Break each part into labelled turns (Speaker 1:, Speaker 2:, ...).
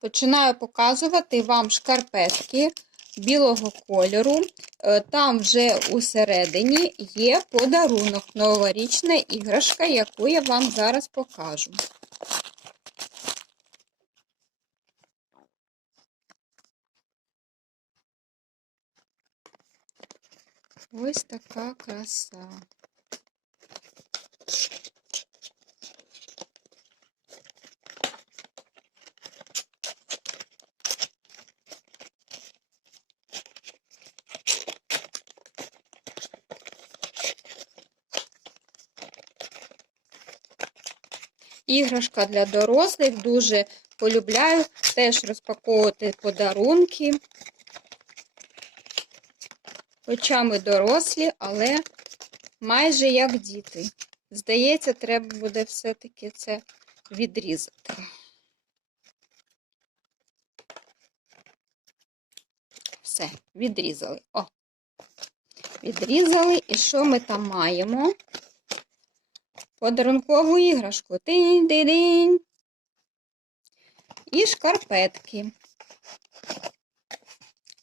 Speaker 1: Починаю показувати вам шкарпетки білого кольору. Е, Там вже усередині є подарунок, новорічна іграшка, яку я вам зараз покажу. Ось така краса. Іграшка для дорослих дуже полюбляю теж розпаковувати подарунки. Хоча ми дорослі, але майже як діти. Здається, треба буде все-таки це відрізати. Все, відрізали. О! Відрізали. І що ми там маємо? Подарункову іграшку. Тинь-динь. І шкарпетки.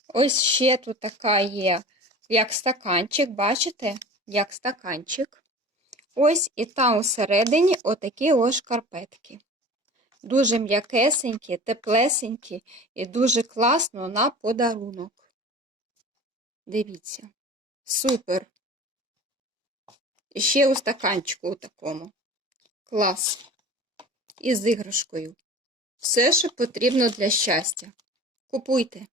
Speaker 1: Ось ще тут така є, як стаканчик, бачите? Як стаканчик. Ось і там всередині отакі ось шкарпетки. Дуже м'якесенькі, теплесенькі і дуже класно на подарунок. Дивіться. Супер. І ще у стаканчику у такому. Клас. І з іграшкою. Все, що потрібно для щастя. Купуйте.